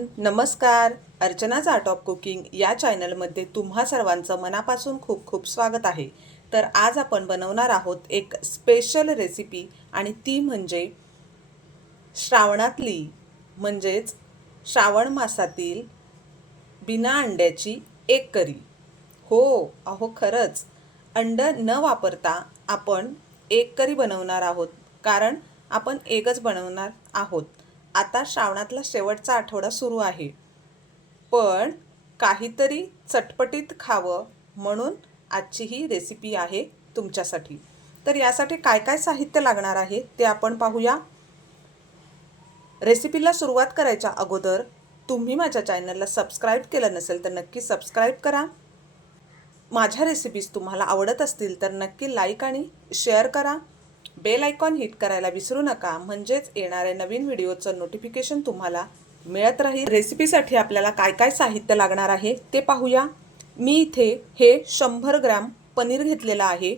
नमस्कार. अर्चनाच art of cooking या चॅनलमध्ये तुम्हा सर्वांचं मनापासून खूप खूप स्वागत आहे. तर आज आपण बनवणार आहोत एक स्पेशल रेसिपी आणि ती म्हणजे श्रावणातली म्हणजेच श्रावण मासातील बिना अंड्याची एक करी. हो अहो खरंच. अंड न वापरता आपण एक करी बनवणार आहोत. कारण आपण एकच बनवणार आहोत. आता श्रावणातला शेवटचा आठवडा सुरू आहे. पण काहीतरी चटपटीत खावं म्हणून आजची ही रेसिपी आहे तुमच्यासाठी. तर यासाठी काय काय साहित्य लागणार आहे ते आपण पाहूया. रेसिपीला सुरुवात करायच्या अगोदर तुम्ही माझ्या चॅनलला सबस्क्राईब केलं नसेल तर नक्की सबस्क्राईब करा. माझ्या रेसिपीज तुम्हाला आवडत असतील तर नक्की लाईक आणि शेअर करा. बेल आयकॉन हिट करायला विसरू नका. म्हणजेच येणाऱ्या नवीन व्हिडिओचं नोटिफिकेशन तुम्हाला मिळत राहील. रेसिपीसाठी आपल्याला काय काय साहित्य लागणार आहे ते पाहूया. मी इथे हे शंभर ग्रॅम पनीर घेतलेलं आहे.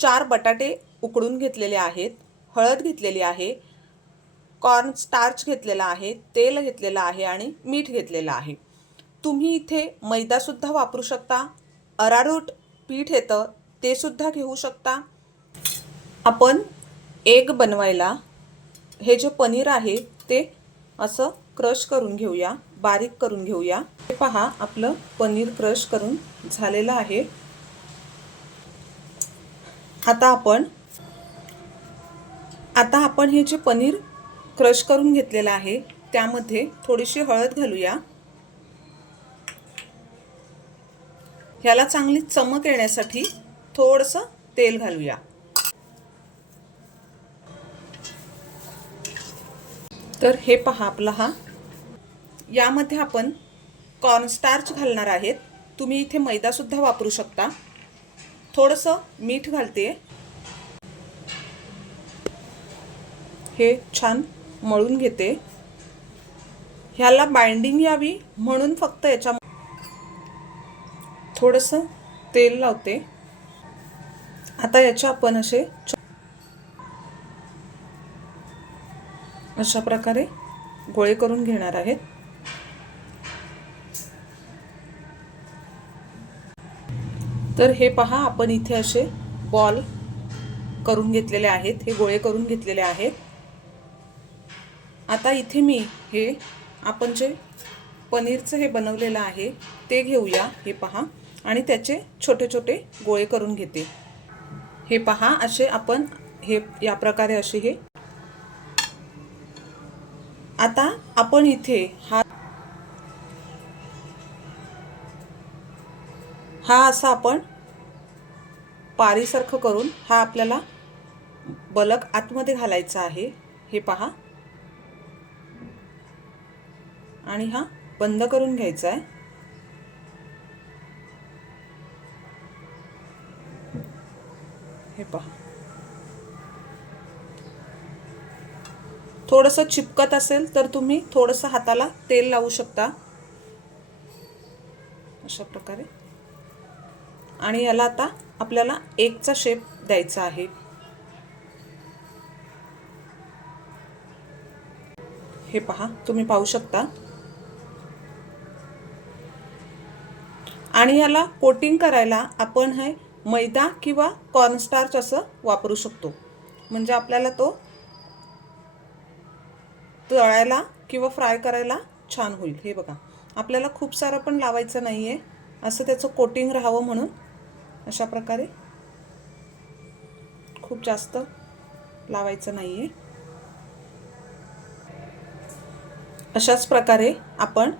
चार बटाटे उकडून घेतलेले आहेत. हळद घेतलेली आहे. कॉर्न स्टार्च घेतलेला आहे. तेल घेतलेलं आहे आणि मीठ घेतलेलं आहे. तुम्ही इथे मैदासुद्धा वापरू शकता. अरारूट पीठ येतं ते सुद्धा घेऊ शकता. आपण एग बनवायला हे जे पनीर आहे ते असं क्रश करून घेऊया बारीक करून घेऊया. हे पहा आपलं पनीर क्रश करून झालेलं आहे. आता आपण आता आपण हे जे पनीर क्रश करून घेतलेलं आहे त्यामध्ये थोडीशी हळद घालूया. ह्याला चांगली चमक येण्यासाठी थोडंसं तेल घालूया. तर हे पहा आपला हा. यामध्ये आपण कॉर्नस्टार्च घालणार आहेत. तुम्ही इथे मैदासुद्धा वापरू शकता. थोडंसं मीठ घालते. हे छान मळून घेते. ह्याला बाइंडिंग यावी म्हणून फक्त याच्या थोडंसं तेल लावते. आता याच्या आपण असे अशा प्रकारे गोळे करून घेणार आहेत. तर हे पहा आपण इथे असे बॉल करून घेतलेले आहेत हे गोळे करून घेतलेले आहेत. आता इथे मी हे आपण जे पनीरचं हे बनवलेलं आहे ते घेऊया हे पहा. आणि त्याचे छोटे छोटे गोळे करून घेते. हे पहा असे आपण हे या प्रकारे असे हे आता आपण इथे हा हा असा आपण पारीसारखं करून हा आपल्याला बलक आतमध्ये घालायचा आहे. हे पहा. आणि हा बंद करून घ्यायचा आहे. हे पहा. थोडंसं चिपकत असेल तर तुम्ही थोडंसं हाताला तेल लावू शकता. अशा प्रकारे. आणि याला आता आपल्याला एकचा शेप द्यायचा आहे. हे पहा तुम्ही पाहू शकता. आणि याला कोटिंग करायला आपण हे मैदा किंवा कॉर्नस्टार्च असं वापरू शकतो. म्हणजे आपल्याला तो तळायला किंवा फ्राय करायला छान होईल. हे बघा. आपल्याला खूप सारं पण लावायचं नाही आहे असं त्याचं कोटिंग राहावं म्हणून अशा प्रकारे खूप जास्त लावायचं नाही आहे अशाच प्रकारे आपण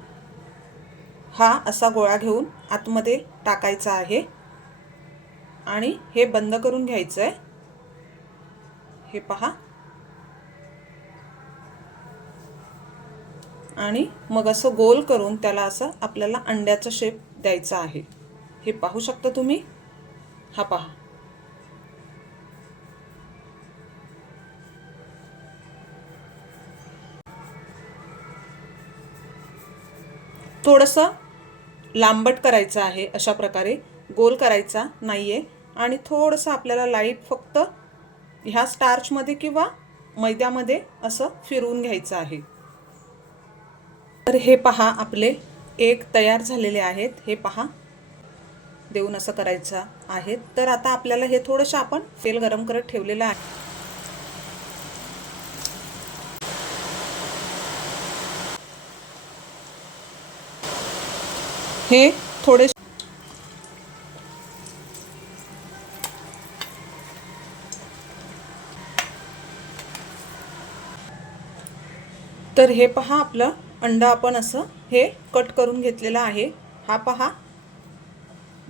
हा असा गोळा घेऊन आतमध्ये टाकायचा आहे. आणि हे बंद करून घ्यायचं आहे हे पहा. आणि मग असं गोल करून त्याला असं आपल्याला अंड्याचा शेप द्यायचा आहे. हे पाहू शकता तुम्ही? हा पहा. थोडंसं लांबट करायचं आहे अशा प्रकारे. गोल करायचा नाही आहे आणि थोडंसं आपल्याला लाइट फक्त ह्या स्टार्चमध्ये किंवा मैद्यामध्ये असं फिरवून घ्यायचं आहे. तर हे पहा आपले एक तयार झालेले आहेत. हे पहा. देऊन असं करायचं आहे. तर आता आपल्याला हे थोडंसं आपण तेल गरम करत ठेवलेलं आहे. हे थोडे तर हे पहा आपलं अंडा आपण असं हे कट करून घेतलेलं आहे. हा पहा.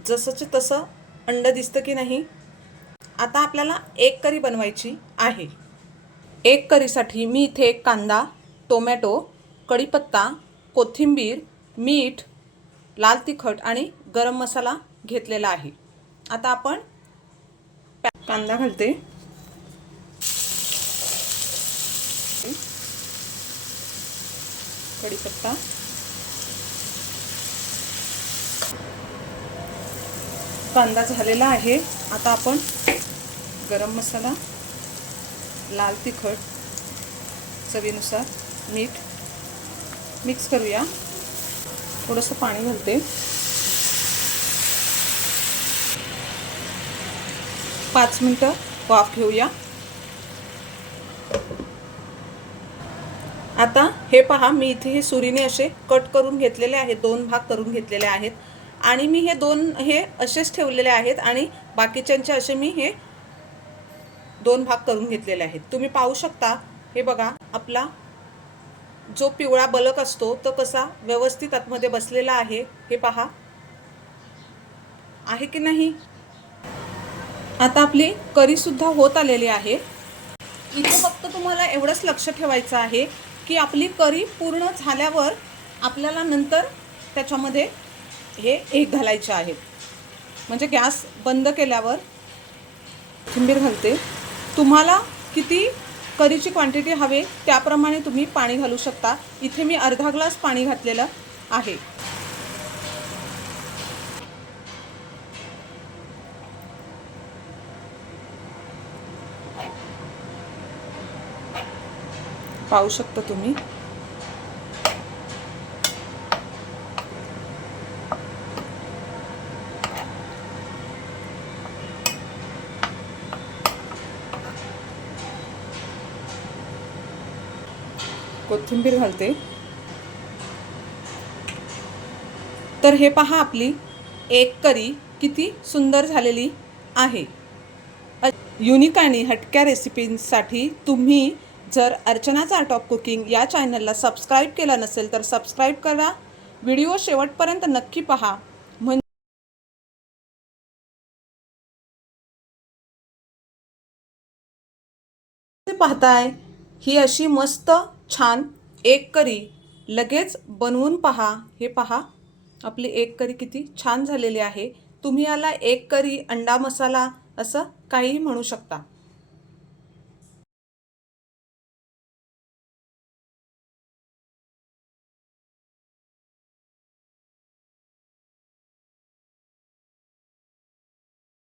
जसंच तसं अंड दिसतं की नाही? आता आपल्याला एक करी बनवायची आहे. एक करीसाठी मी इथे कांदा टोमॅटो कढीपत्ता कोथिंबीर मीठ लाल तिखट आणि गरम मसाला घेतलेला आहे. आता आपण कांदा घालते. कढीपत्ता कांदा झालेला आहे. आता आपण गरम मसाला लाल तिखट चवीनुसार मीठ मिक्स करूया. थोडंसं पाणी घालते. पाच मिनटं वाफ घेऊया. आता हे पहा मी इथे हे सुरीने असे कट करून घेतलेले आहेत दोन भाग करून घेतलेले आहेत. आणि मी हे दोन हे असेच ठेवलेले आहेत आणि बाकीच्यांचे असे मी हे दोन भाग करून घेतलेले आहेत. तुम्ही पाहू शकता हे बघा आपला जो पिवळा बलक असतो तो कसा व्यवस्थित आतमध्ये बसलेला आहे हे पहा. आहे की नाही? आता आपली करी सुद्धा होत आलेली आहे. इथे फक्त तुम्हाला एवढंच लक्ष ठेवायचं आहे की आपली करी पूर्ण झाल्यावर आपल्याला नंतर त्याच्यामध्ये हे एक घालायचे आहेत म्हणजे गॅस बंद केल्यावर कोथिंबीर घालते. तुम्हाला किती करीची क्वांटिटी हवे त्याप्रमाणे तुम्ही पाणी घालू शकता. इथे मी अर्धा ग्लास पाणी घातलेलं आहे. पाहू शकता तुम्ही. कोथिंबीर घालते. तर हे पहा आपली एक करी किती सुंदर झालेली आहे. युनिक आणि हटक्या रेसिपींसाठी तुम्ही जर अर्चनाचा आर्ट ऑफ कुकिंग या चॅनलला सबस्क्राईब केला नसेल तर सबस्क्राईब करा. व्हिडिओ शेवटपर्यंत नक्की पहा. म्हणजे पाहताय? ही अशी मस्त छान एक करी. लगेच बनवून पहा. हे पहा. आपली एक करी किती छान झालेली आहे. तुम्ही याला एक करी अंडा मसाला असं काहीही म्हणू शकता.